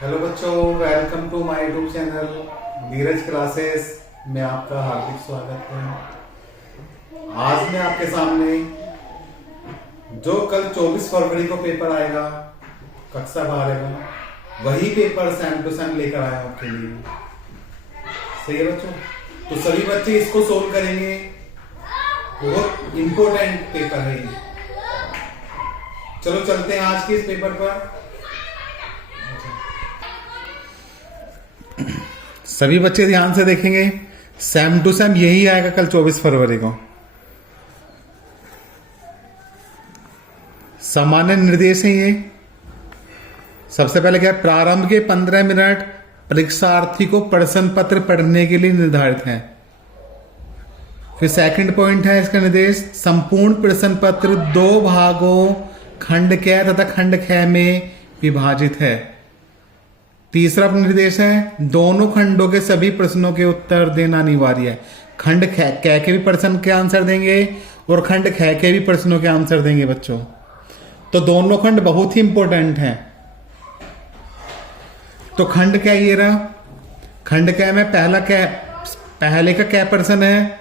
Hello बच्चों, welcome to my YouTube channel Neeraj classes में आपका हार्दिक स्वागत है। आज मैं आपके सामने जो कल 24 फरवरी को पेपर आएगा कक्षा 12 का, वही पेपर सेम टू सेम लेकर आया आपके लिए। सही है बच्चों? तो सभी बच्चे इसको सोल्व करेंगे। बहुत इंपॉर्टेंट पेपर है ये। चलो चलते हैं आज के इस पेपर पर। सभी बच्चे ध्यान से देखेंगे, सेम टू सेम यही आएगा कल 24 फरवरी को। सामान्य निर्देश है ये। सबसे पहले क्या है, प्रारंभ के 15 मिनट परीक्षार्थी को प्रश्न पत्र पढ़ने के लिए निर्धारित है। फिर सेकंड पॉइंट है इसका निर्देश, संपूर्ण प्रश्न पत्र 2 भागों खंड क तथा खंड ख में विभाजित है। तीसरा निर्देश है, दोनों खंडों के सभी प्रश्नों के उत्तर देना अनिवार्य है। खंड ख के भी प्रश्न के आंसर देंगे और खंड ख के भी प्रश्नों के आंसर देंगे बच्चों। तो दोनों खंड बहुत ही इंपॉर्टेंट हैं। तो खंड क्या ये रहा, खंड क में पहले का क्या प्रश्न है,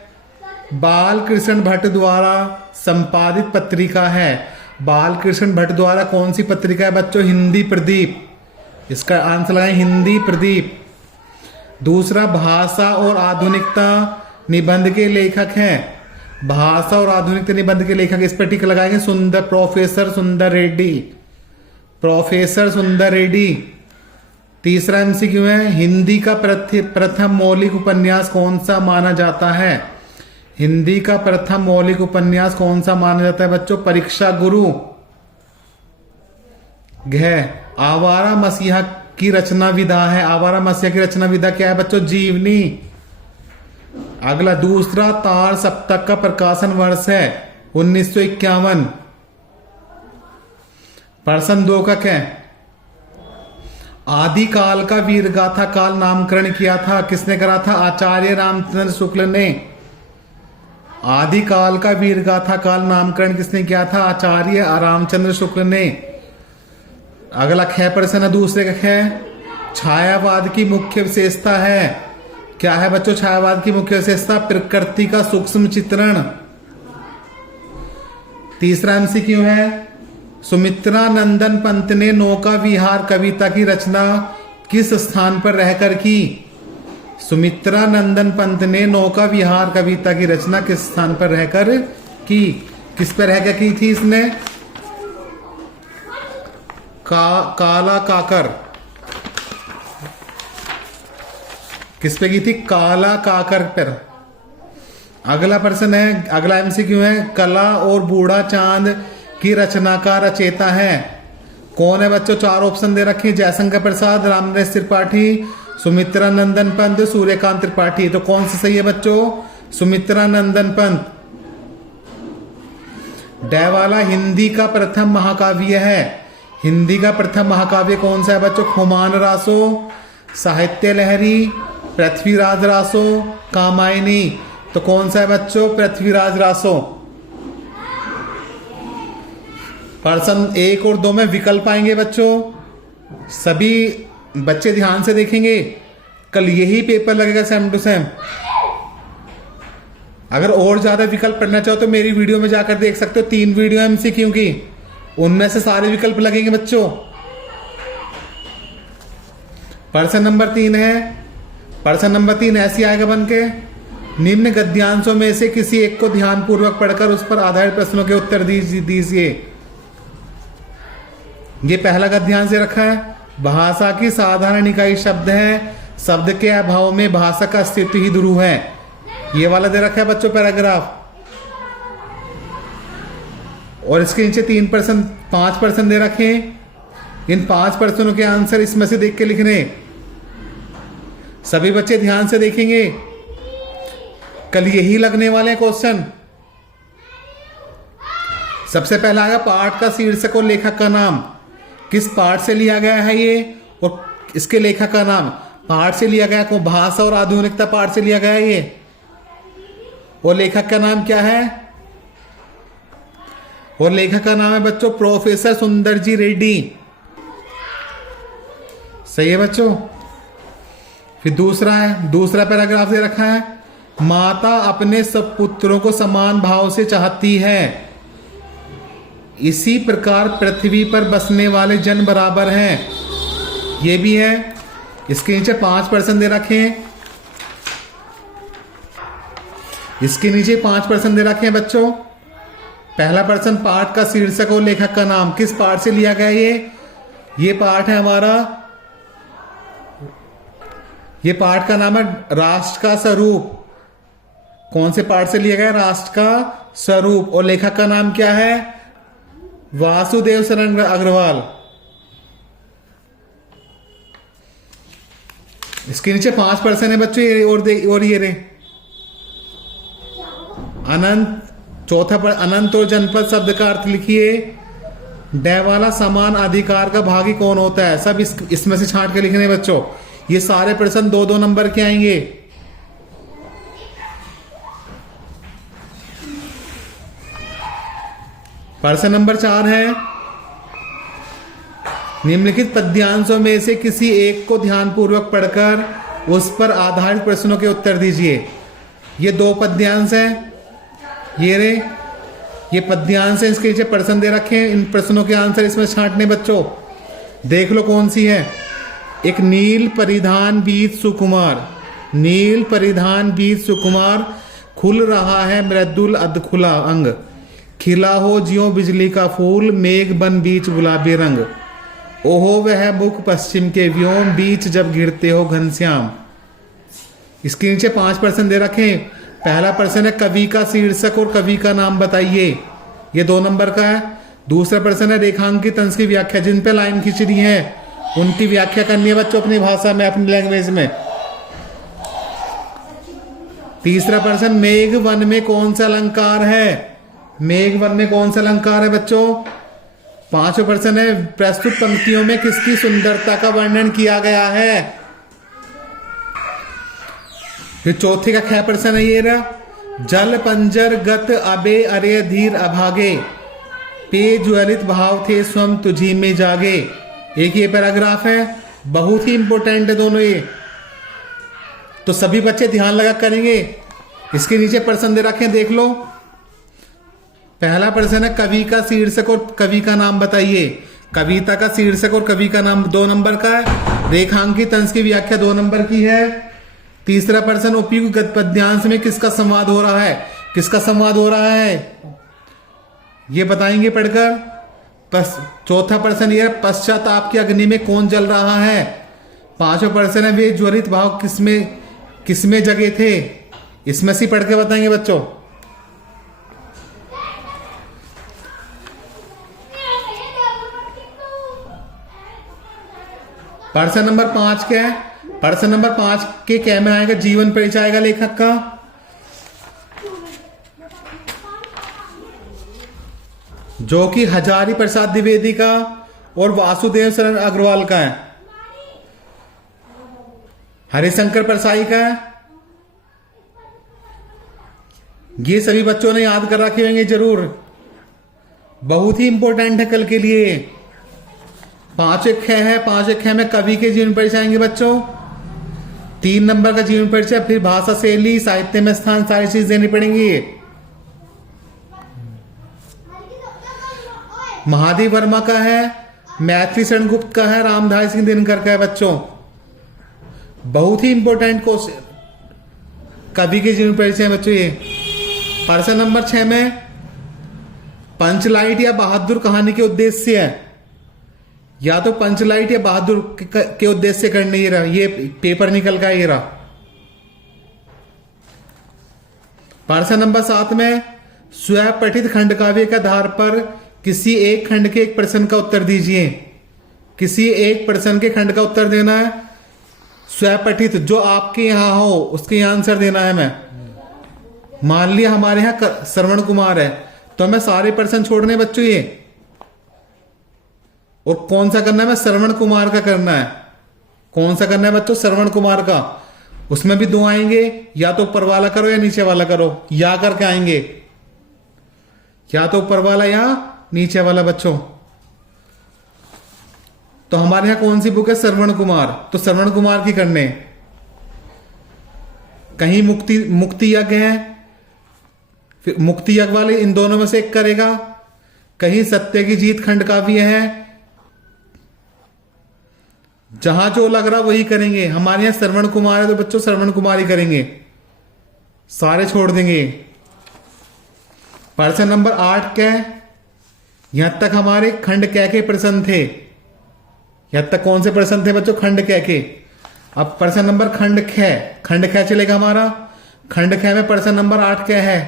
बाल कृष्ण भट्ट द्वारा संपादित पत्रिका है। बाल कृष्ण भट्ट द्वारा कौन सी पत्रिका है बच्चों? हिंदी प्रदीप। इसका आंसर लगाएं, हिंदी प्रदीप। दूसरा, भाषा और आधुनिकता निबंध के लेखक हैं। भाषा और आधुनिकता निबंध के लेखक, इस पर टिक लगाएंगे, प्रोफेसर सुंदर रेड्डी। प्रोफेसर सुंदर रेड्डी। तीसरा एमसीक्यू है, हिंदी का प्रथम मौलिक उपन्यास कौन सा माना जाता है? हिंदी का प्रथम मौलिक उपन्यास कौन सा माना जाता है बच्चों? परीक्षा गुरु। आवारा मसीहा की रचना विधा है। आवारा मसीहा की रचना विधा क्या है बच्चों? जीवनी। अगला, दूसरा तार सप्तक का प्रकाशन वर्ष है 1951। प्रश्न 2 का क्या है, आदिकाल का वीरगाथा काल नामकरण किया था, किसने करा था? आचार्य रामचंद्र शुक्ल ने। आदिकाल का वीरगाथा काल नामकरण किसने किया था? आचार्य रामचंद्र शुक्ल ने। अगला ख प्रश्न है, दूसरे का ख, छायावाद की मुख्य विशेषता है। क्या है बच्चों छायावाद की मुख्य विशेषता? प्रकृति का सूक्ष्म चित्रण। तीसरा एमसीक्यू है, सुमित्रा नंदन पंत ने नौका विहार कविता की रचना किस स्थान पर रहकर की? सुमित्रा नंदन पंत ने नौका विहार कविता की रचना किस स्थान पर रहकर की? किस पर रहकर की थी इसने? काला काकर। किस पे की थी? काला काकर पर। अगला प्रश्न है, अगला एमसीक्यू है, कला और बूढ़ा चांद की रचना का रचेता है। कौन है बच्चों? 4 ऑप्शन दे रखे, जयशंकर प्रसाद, रामनरेश त्रिपाठी, सुमित्रा नंदन पंत, सूर्यकांत त्रिपाठी। तो कौन सा सही है बच्चों? सुमित्रा नंदन पंत। डैवाला हिंदी का प्रथम महाकाव्य है। हिंदी का प्रथम महाकाव्य कौन सा है बच्चों? खुमान रासो, साहित्य लहरी, पृथ्वीराज रासो, कामायनी। तो कौन सा है बच्चों? पृथ्वीराज रासो। प्रश्न 1 और 2 में विकल्प आएंगे बच्चों। सभी बच्चे ध्यान से देखेंगे, कल यही पेपर लगेगा सेम टू सेम। अगर और ज्यादा विकल्प पढ़ना चाहो तो मेरी वीडियो में जाकर देख सकते हो, 3 वीडियो एमसीक्यू की, उनमें से सारे विकल्प लगेंगे बच्चों। प्रश्न नंबर 3 है, प्रश्न नंबर 3 ऐसी आएगा बन के, निम्न गद्यांशों में से किसी एक को ध्यानपूर्वक पढ़कर उस पर आधारित प्रश्नों के उत्तर दीजिए। ये पहला गद्यांश रखा है, भाषा की साधारण इकाई शब्द है, शब्द के अभाव में भाषा का अस्तित्व ही ध्रुव है। ये वाला दे रखा है बच्चों पैराग्राफ। और इसके नीचे 5 प्रश्न दे रखे हैं। इन 5 प्रश्नों के आंसर इसमें से देख के लिखने। सभी बच्चे ध्यान से देखेंगे, कल यही लगने वाले क्वेश्चन। सबसे पहला आएगा पाठ का शीर्षक और लेखक का नाम। किस पाठ से लिया गया है ये और इसके लेखक का नाम? पाठ से लिया गया, को भाषा और आधुनिकता पाठ से लिया गया है ये। और लेखक का नाम क्या है? और लेखक का नाम है बच्चों प्रोफेसर सुंदरजी रेड्डी। सही है बच्चों। फिर दूसरा है, दूसरा पैराग्राफ दे रखा है, माता अपने सब पुत्रों को समान भाव से चाहती है, इसी प्रकार पृथ्वी पर बसने वाले जन बराबर हैं। ये भी है। इसके नीचे 5% दे रखे हैं, इसके नीचे 5% दे रखे हैं बच्चों। पहला पर्सन पाठ का शीर्षक और लेखक का नाम, किस पाठ से लिया गया ये पाठ है हमारा, ये पाठ का नाम है राष्ट्र का स्वरूप। कौन से पाठ से लिया गया, राष्ट्र का स्वरूप। और लेखक का नाम क्या है, वासुदेव शरण अग्रवाल। इसके नीचे 5% है बच्चों। और ये रे अनंत, चौथा पर अनंत और जनपद शब्द का अर्थ लिखिए। डय वाला समान अधिकार का भागी कौन होता है, सब इसमें से छांट के लिखने बच्चों। ये सारे प्रश्न 2-2 नंबर के आएंगे। प्रश्न नंबर 4 है, निम्नलिखित पद्यांशों में से किसी एक को ध्यानपूर्वक पढ़कर उस पर आधारित प्रश्नों के उत्तर दीजिए। ये 2 पद्यांश हैं, ये पद्यांश है, इसके नीचे प्रश्न दे रखे हैं, इन प्रश्नों के आंसर इसमें छांटने बच्चों। देख लो कौन सी है। एक, नील परिधान बीज सुकुमार, नील परिधान बीज सुकुमार, खुल रहा है मृदुल अधखुला अंग, खिला हो ज्यों बिजली का फूल, मेघ बन बीच गुलाबी रंग, ओहो वह मुख पश्चिम के व्योम, बीच जब गिरते हो घनश्याम। इसके नीचे 5% दे रखे। पहला प्रश्न है, कवि का शीर्षक और कवि का नाम बताइए, ये 2 नंबर का है। दूसरा प्रश्न है, रेखांकित अंश की व्याख्या, जिन पे लाइन खींच रही है उनकी व्याख्या करनी है बच्चों अपनी भाषा में, अपनी लैंग्वेज में। तीसरा प्रश्न, मेघ वन में कौन सा अलंकार है, मेघ वन में कौन सा अलंकार है बच्चों। 5वां प्रश्न है, प्रस्तुत पंक्तियों में किसकी सुंदरता का वर्णन किया गया है। फिर चौथे का ख प्रश्न है, ये रहा, जल पंजर गत अबे अरे धीर अभागे, पे ज्वलित भाव थे स्वम तुझी में जागे। एक ये पैराग्राफ है, बहुत ही इंपॉर्टेंट है दोनों ये, तो सभी बच्चे ध्यान लगा करेंगे। इसके नीचे प्रश्न दे रखे हैं, देख लो। पहला प्रश्न है, कवि का शीर्षक और कवि का नाम बताइए। कविता का शीर्षक और कवि का नाम 2 नंबर का है। रेखांकित अंश की व्याख्या 2 नंबर की है। तीसरा प्रश्न, उपयुक्त गद्य पद्यांश में किसका संवाद हो रहा है, किसका संवाद हो रहा है ये बताएंगे पढ़कर। चौथा प्रश्न ये है, पश्चाताप की अग्नि में कौन जल रहा है। 5वां प्रश्न है, वे ज्वलित भाव किसमें जगे थे, इसमें से पढ़ के बताएंगे बच्चों। प्रश्न नंबर 5 क्या है, प्रश्न नंबर 5 के क्या में आएगा, जीवन परिचय आएगा लेखक का। जो कि हजारी प्रसाद द्विवेदी का और वासुदेव शरण अग्रवाल का है, हरिशंकर परसाई का है। ये सभी बच्चों ने याद कर रखे होंगे जरूर, बहुत ही इंपॉर्टेंट है कल के लिए। 5 ख है, 5 ख में कवि के जीवन परिचय आएंगे बच्चों। 3 नंबर का जीवन परिचय, फिर भाषा शैली, साहित्य में स्थान, सारी चीज देनी पड़ेंगी। महादेव वर्मा का है, मैथिली शरण गुप्त का है, रामधारी सिंह दिनकर का है बच्चों। बहुत ही इंपॉर्टेंट क्वेश्चन कवि के जीवन परिचय है बच्चों ये। प्रश्न नंबर 6 में पंचलाइट या बहादुर कहानी के उद्देश्य है, या तो पंचलाइट या बहादुर के उद्देश्य करने ये रहा, ये पेपर निकल का ये रहा। प्रश्न नंबर 7 में स्वपठित खंड काव्य के आधार पर किसी एक खंड के एक प्रश्न का उत्तर दीजिए। किसी एक प्रश्न के खंड का उत्तर देना है, स्वपठित जो आपके यहां हो उसके आंसर देना है। मैं मान लिया हमारे यहां श्रवण कुमार है, तो हमें सारे प्रश्न छोड़ने बच्चों ये, और कौन सा करना है, मैं श्रवण कुमार का करना है। कौन सा करना है बच्चों, श्रवण कुमार का। उसमें भी 2 आएंगे, या तो ऊपर वाला करो या नीचे वाला करो, या करके आएंगे, या तो ऊपर वाला या नीचे वाला बच्चों। तो हमारे यहाँ कौन सी बुक है? श्रवण कुमार। तो श्रवण कुमार की करने, कहीं मुक्ति यज्ञ है, फिर मुक्ति यज्ञ वाले इन दोनों में से एक करेगा, कहीं सत्य की जीत खंड काव्य है, जहां जो लग रहा वही करेंगे। हमारे यहां श्रवण कुमार है तो बच्चों श्रवण कुमार ही करेंगे, सारे छोड़ देंगे। प्रश्न नंबर 8 कै, यहां तक हमारे खंड कै के प्रश्न थे। यहां तक कौन से प्रश्न थे बच्चों? खंड कै के। अब प्रश्न नंबर खंड ख, खंड ख चलेगा हमारा। खंड ख में प्रश्न नंबर 8 कै है।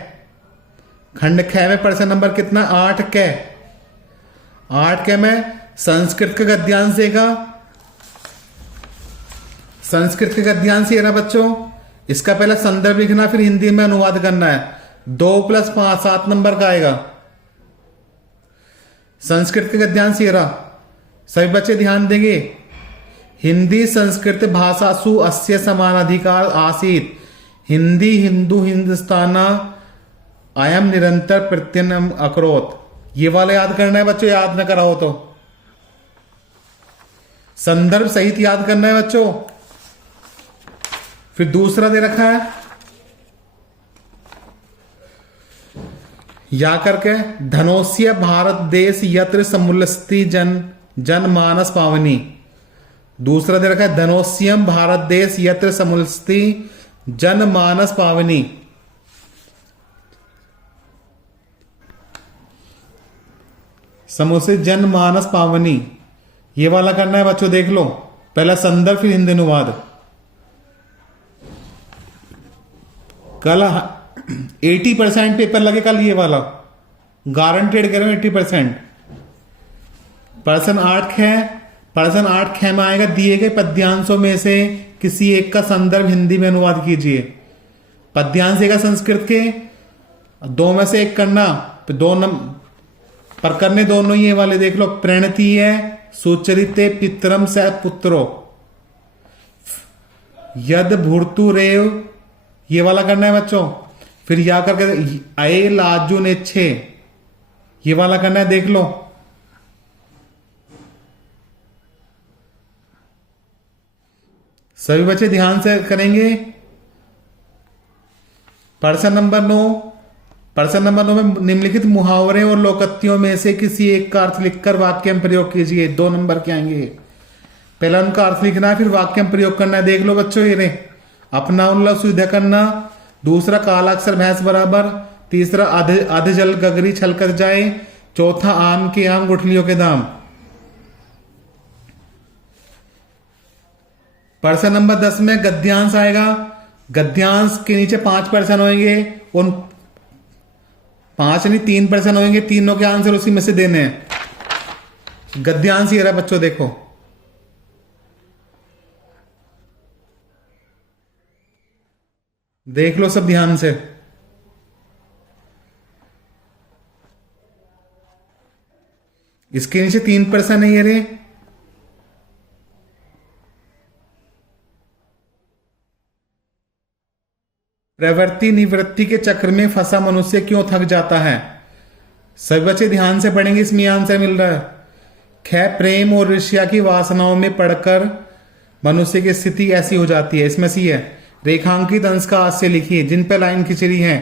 खंड ख में प्रश्न नंबर कितना? 8 कै। 8 कै में संस्कृत का गद्यांश देगा। संस्कृत का गद्यांश ये रहा बच्चों। इसका पहले संदर्भ लिखना, फिर हिंदी में अनुवाद करना है। 2 + 5 7 नंबर का आएगा। संस्कृत का गद्यांश ये रहा, सभी बच्चे ध्यान देंगे। हिंदी संस्कृत भाषासु अस्य समानाधिकार आसीत, हिंदी हिंदू हिंदुस्ताना अयम निरंतर प्रत्ययनम अकरोत। ये वाला याद करना है बच्चों, याद न करा हो तो। संदर्भ सहित याद करना है बच्चों। फिर दूसरा दे रखा है या करके, धनोस्य भारत देश यत्र समुल्लस्ति जनमानस पावनी। दूसरा दे रखा है धनोस्यम भारत देश यत्र समुल्लस्ति जनमानस पावनी। समुल्लस्ति जनमानस पावनी, ये वाला करना है बच्चों। देख लो, पहला संदर्भ फिर हिंदी अनुवाद। कल 80% पेपर लगे, कल ये वाला गारंटेड करें 80%। प्रश्न 8 है। प्रश्न 8 ख में आएगा, दिए गए पद्यांशों में से किसी एक का संदर्भ हिंदी में अनुवाद कीजिए। पद्यांश देगा संस्कृत के, 2 में से एक करना। पर करने दोनों ही वाले देख लो। प्रणति है सुचरिते पितरम स पुत्रो, यद भूर्तु रेव, ये वाला करना है बच्चों। फिर या करके अये लाजू ने छे, ये वाला करना है, देख लो। सभी बच्चे ध्यान से करेंगे। प्रश्न नंबर 9। प्रश्न नंबर 9 में निम्नलिखित मुहावरे और लोकोक्तियों में से किसी एक का अर्थ लिखकर वाक्य में प्रयोग कीजिए। 2 नंबर के आएंगे। पहला उनका अर्थ लिखना है, फिर वाक्य में प्रयोग करना है। देख लो बच्चों, ये रे अपना उल्ला सुविधा करना। दूसरा कालाक्षर भैंस बराबर। तीसरा अध जल गगरी छलकर जाए। चौथा आम के आम गुठलियों के दाम। प्रश्न नंबर 10 में गद्यांश आएगा। गद्यांश के नीचे 5 प्रश्न होंगे। उन 5 नहीं 3 प्रश्न होंगे, तीनों के आंसर उसी में से देने हैं। गद्यांश ये रहा बच्चों, देखो। देख लो सब ध्यान से। इसके नीचे 3 प्रश्न है ये रे। प्रवृत्ति निवृत्ति के चक्र में फंसा मनुष्य क्यों थक जाता है? सभी बच्चे ध्यान से पढ़ेंगे, इसमें आंसर मिल रहा है। ख, प्रेम और ईर्ष्या की वासनाओं में पड़कर मनुष्य की स्थिति ऐसी हो जाती है। इसमें सी है, रेखांकित अंश का आज से लिखिए। जिन पे लाइन खिंचड़ी है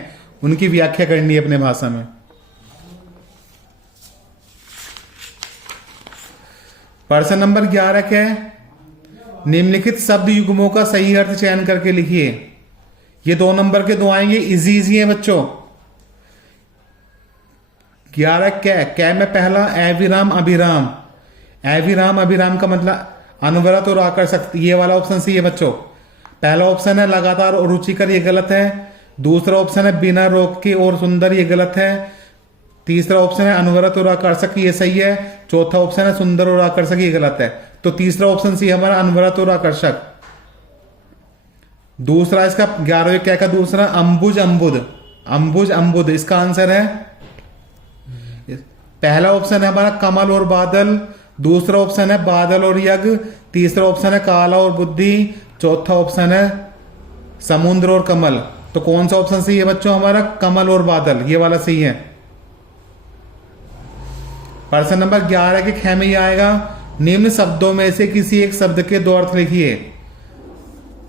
उनकी व्याख्या करनी है अपने भाषा में। प्रश्न नंबर 11 क्या है? निम्नलिखित शब्द युग्मों का सही अर्थ चयन करके लिखिए। ये 2 नंबर के 2 आएंगे, इजी है बच्चों। 11 कै में पहला अविराम अभिराम। अविराम अभिराम का मतलब अनवरत और आकर्षक, ये वाला ऑप्शन सही है बच्चों। पहला ऑप्शन है लगातार और रुचिकर, ये गलत है। दूसरा ऑप्शन है बिना रोक के और सुंदर, ये गलत है। तीसरा ऑप्शन है अनवरत और आकर्षक, ये सही है। चौथा ऑप्शन है सुंदर और आकर्षक, ये गलत है। तो तीसरा ऑप्शन सही हमारा अनवरत और आकर्षक। दूसरा इसका 11वें क्या का दूसरा अंबुज अंबुद, अंबुज अंबुद इसका आंसर है। पहला ऑप्शन है हमारा कमल और बादल। दूसरा ऑप्शन है बादल और यज्ञ। तीसरा ऑप्शन है काला और बुद्धि। चौथा ऑप्शन है समुद्र और कमल। तो कौन सा ऑप्शन सही है बच्चों? हमारा कमल और बादल, ये वाला सही है। प्रश्न नंबर 11 के ख में ये आएगा, निम्न शब्दों में से किसी एक शब्द के दो अर्थ लिखिए।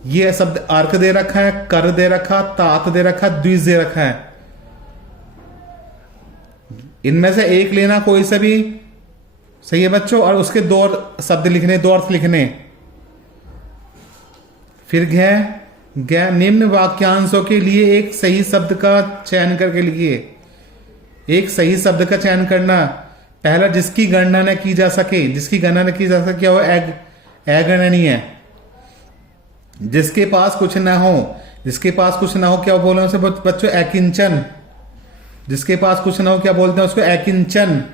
ये शब्द अर्क दे रखा है, कर दे रखा, तात दे रखा, द्विज दे रखा है। इनमें से एक लेना कोई सा भी, सही है बच्चों, और उसके दो शब्द लिखने, दो अर्थ लिखने। फिर घ निम्न वाक्यांशों के लिए एक सही शब्द का चयन करके लिखिए। एक सही शब्द का चयन करना। पहला, जिसकी गणना न की जा सके, जिसकी गणना न की जा सके वो अगणनीय है। जिसके पास कुछ ना हो, जिसके पास कुछ ना हो क्या बोले उसे बच्चों? अकिंचन। जिसके पास कुछ ना हो क्या बोलते हैं उसको? अकिंचन।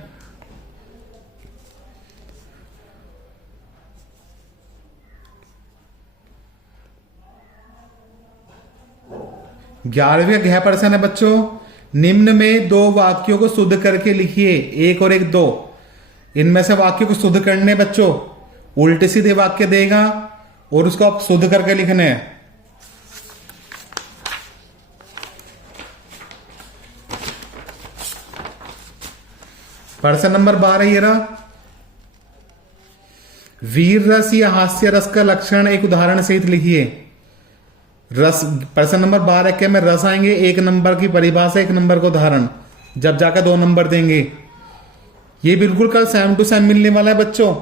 ग्यारहवीं घ प्रश्न है बच्चों, निम्न में दो वाक्यों को शुद्ध करके लिखिए, एक और एक दो। इनमें से वाक्यों को शुद्ध करने बच्चों, उल्टे सीधे वाक्य देगा और उसको आप शुद्ध करके लिखने हैं। प्रश्न नंबर 12 ये रहा, वीर रस या हास्य रस का लक्षण एक उदाहरण सहित लिखिए। रस, प्रश्न नंबर 12 के में रस आएंगे, 1 नंबर की परिभाषा, 1 नंबर का उदाहरण, जब जाकर 2 नंबर देंगे। ये बिल्कुल कल सेम टू सेम मिलने वाला है बच्चों।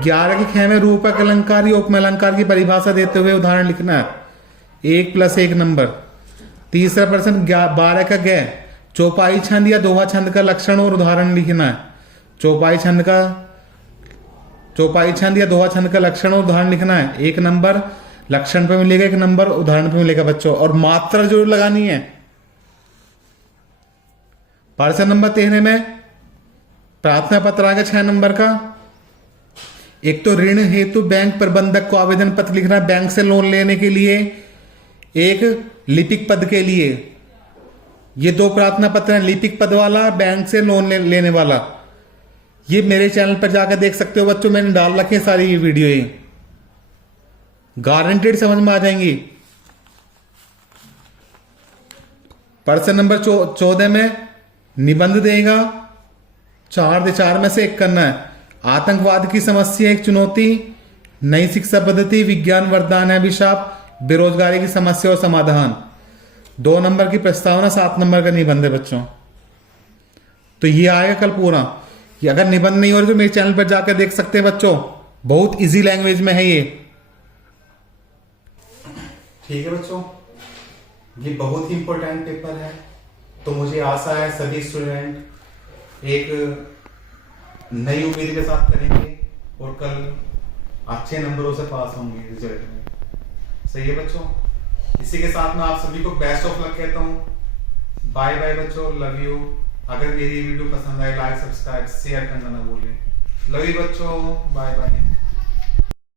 11 के ख में रूपक अलंकार या उपमेय अलंकार की परिभाषा देते हुए उदाहरण लिखना है, 1 + 1 नंबर। तीसरा प्रश्न 12 का ग, चौपाई छंद या दोहा छंद का लक्षण और उदाहरण लिखना है। चौपाई छंद या दोहा छंद का लक्षण और उदाहरण लिखना है, 1 नंबर लक्षण पे मिलेगा, 1 नंबर उदाहरण पे मिलेगा बच्चों, और मात्रा जरूर लगानी है। प्रश्न नंबर 13 में प्रार्थना पत्र आएगा 6 नंबर का। एक तो ऋण हेतु बैंक प्रबंधक को आवेदन पत्र लिखना है, बैंक से लोन लेने के लिए, एक लिपिक पद के लिए। ये 2 प्रार्थना पत्र हैं, लिपिक पद वाला, बैंक से लोन लेने वाला। ये मेरे चैनल पर जाकर देख सकते हो बच्चों, मैंने डाल रखे सारी ये वीडियो, ये गारंटेड समझ में आ जाएंगी। प्रश्न नंबर 14 में निबंध देगा, 4 में से 1 करना है। आतंकवाद की समस्या एक चुनौती, नई शिक्षा पद्धति, विज्ञान वरदान है अभिशाप, बेरोजगारी की समस्या और समाधान। 2 नंबर की प्रस्तावना, 7 नंबर का निबंध है बच्चों। तो ये आएगा कल पूरा। ये अगर निबंध नहीं हो रहा तो मेरे चैनल पर जाकर देख सकते हैं बच्चों, बहुत इजी लैंग्वेज में है ये। ठीक है बच्चों, ये बहुत ही इंपॉर्टेंट पेपर है, तो मुझे आशा है सभी स्टूडेंट एक नई उम्मीद के साथ करेंगे और कल अच्छे नंबरों से पास होंगे रिजल्ट में। सही है बच्चों, इसी के साथ मैं आप सभी को बेस्ट ऑफ लक कहता हूँ। बाय बाय बच्चों, लव यू। अगर मेरी वीडियो पसंद आए लाइक सब्सक्राइब शेयर करना ना भूलें। लव यू बच्चों, बाय बाय।